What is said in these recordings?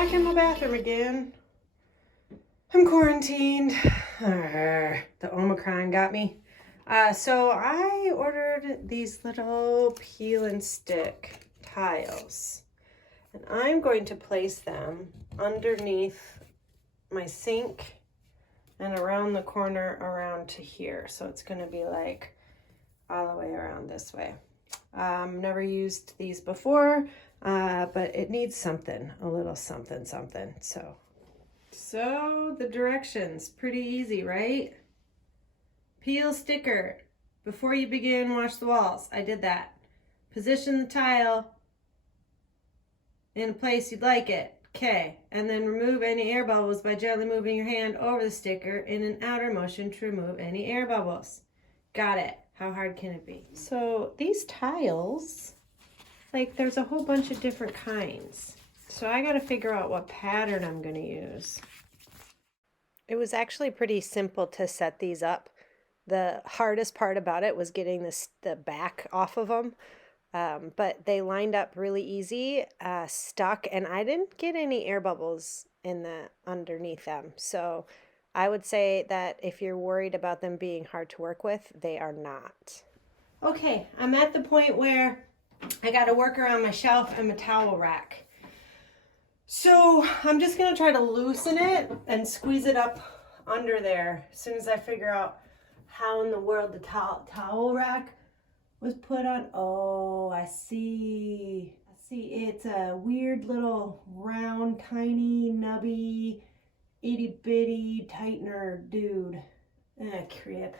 back in my bathroom again. I'm quarantined. The Omicron got me. So I ordered these little peel and stick tiles. And I'm going to place them underneath my sink and around the corner around to here. So it's going to be like all the way around this way. Never used these before, but it needs something, a little something. So the directions, pretty easy, right? Peel sticker. Before you begin, wash the walls. I did that. Position the tile in a place you'd like it. Okay. And then remove any air bubbles by gently moving your hand over the sticker in an outer motion to remove any air bubbles. Got it. How hard can it be? So these tiles, like there's a whole bunch of different kinds. So I got to figure out what pattern I'm going to use. It was actually pretty simple to set these up. The hardest part about it was getting the back off of them. But they lined up really easy, stuck, and I didn't get any air bubbles in the underneath them. So I would say that if you're worried about them being hard to work with, they are not. Okay, I'm at the point where I got to work around my shelf and my towel rack. So I'm just going to try to loosen it and squeeze it up under there as soon as I figure out how in the world the towel rack was put on. Oh, I see. It's a weird little round, tiny, nubby, itty bitty tightener dude. Crap.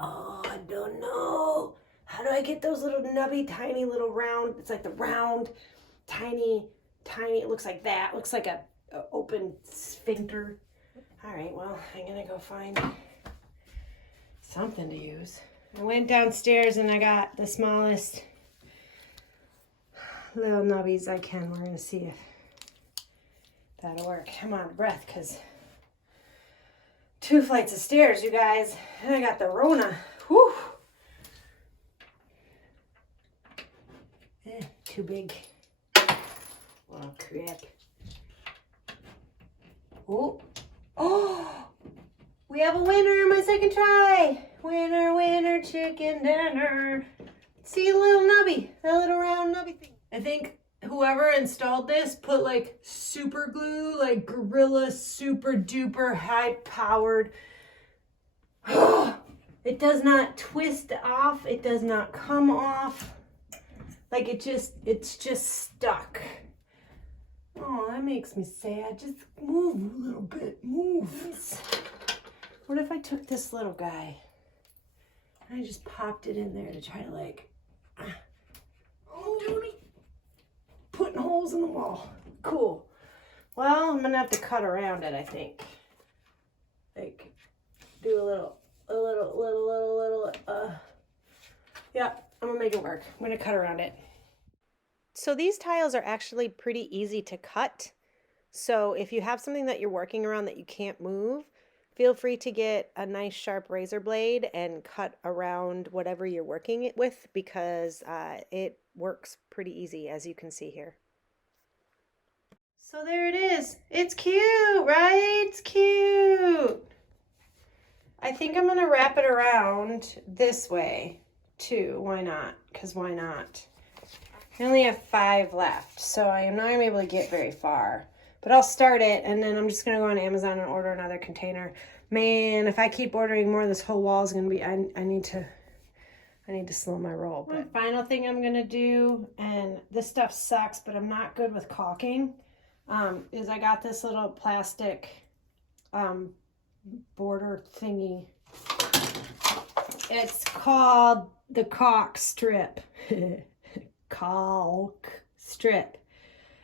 Oh, I don't know. How do I get those little nubby, tiny little round? It's like the round, tiny. It looks like that. Looks like a open sphincter. All right, well, I'm gonna go find something to use. I went downstairs and I got the smallest little nubbies I can. We're gonna see if that'll work. I'm out of breath because 2 flights of stairs, you guys. And I got the Rona. Whew. Too big. Oh, crap. Oh, we have a winner, my second try. Winner, chicken dinner. See a little nubby, that little round nubby thing. I think whoever installed this put like super glue, like Gorilla super duper high powered. It does not twist off. It does not come off. Like it's just stuck. Oh, that makes me sad. Just move a little bit. Move. What if I took this little guy and I just popped it in there to try to like, oh, duty, putting holes in the wall. Cool. Well, I'm gonna have to cut around it, I think. Like, do a little. Yeah, I'm gonna make it work. I'm gonna cut around it. So these tiles are actually pretty easy to cut. So if you have something that you're working around that you can't move, feel free to get a nice sharp razor blade and cut around whatever you're working it with because it works pretty easy, as you can see here. So there it is. It's cute, right? It's cute. I think I'm going to wrap it around this way too. Why not? Because why not? I only have 5 left, so I am not going to be able to get very far. But I'll start it, and then I'm just going to go on Amazon and order another container. Man, if I keep ordering more, this whole wall is going to be... I need to slow my roll. But one final thing I'm going to do, and this stuff sucks, but I'm not good with caulking, is I got this little plastic border thingy. It's called the caulk strip. Caulk strip.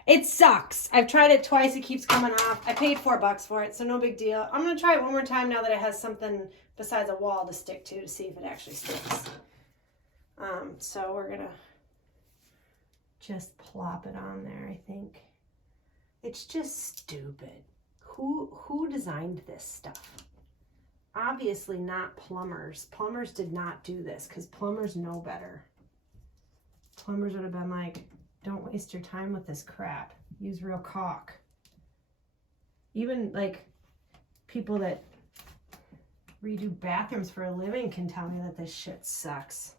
It sucks. I've tried it twice. It keeps coming off. I paid $4 for it, so no big deal. I'm going to try it one more time now that it has something besides a wall to stick to see if it actually sticks. So we're going to just plop it on there, I think. It's just stupid. Who designed this stuff? Obviously not plumbers. Plumbers did not do this because plumbers know better. Plumbers would have been like, don't waste your time with this crap. use real caulk. Even like people that redo bathrooms for a living can tell me that this shit sucks.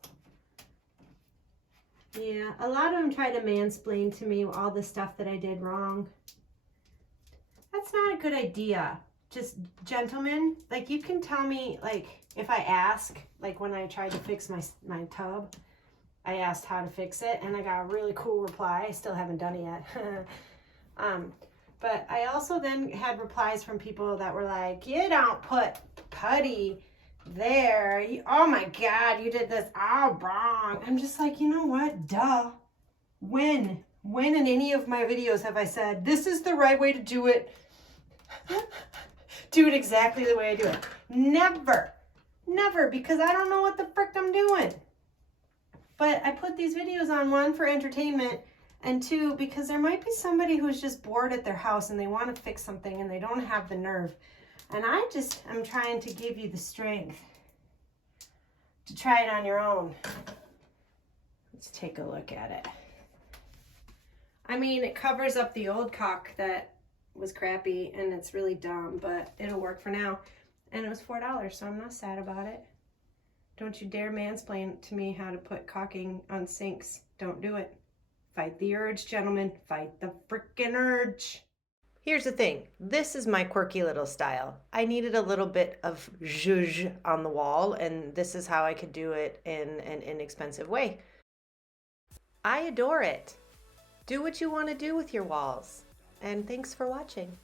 Yeah, a lot of them try to mansplain to me all the stuff that I did wrong. That's not a good idea. Just, gentlemen, like, you can tell me, like, if I ask, like when I tried to fix my tub, I asked how to fix it and I got a really cool reply. I still haven't done it yet. But I also then had replies from people that were like, you don't put putty there. Oh my God, you did this all wrong. I'm just like, you know what? Duh. When in any of my videos have I said, this is the right way to do it? Do it exactly the way I do it. Never, because I don't know what the frick I'm doing. But I put these videos on, one, for entertainment, and two, because there might be somebody who's just bored at their house and they want to fix something and they don't have the nerve. And I'm trying to give you the strength to try it on your own. Let's take a look at it. I mean, it covers up the old caulk that was crappy and it's really dumb, but it'll work for now. And it was $4, so I'm not sad about it. Don't you dare mansplain to me how to put caulking on sinks. Don't do it. Fight the urge, gentlemen. Fight the frickin' urge. Here's the thing. This is my quirky little style. I needed a little bit of zhuzh on the wall, and this is how I could do it in an inexpensive way. I adore it. Do what you want to do with your walls. And thanks for watching.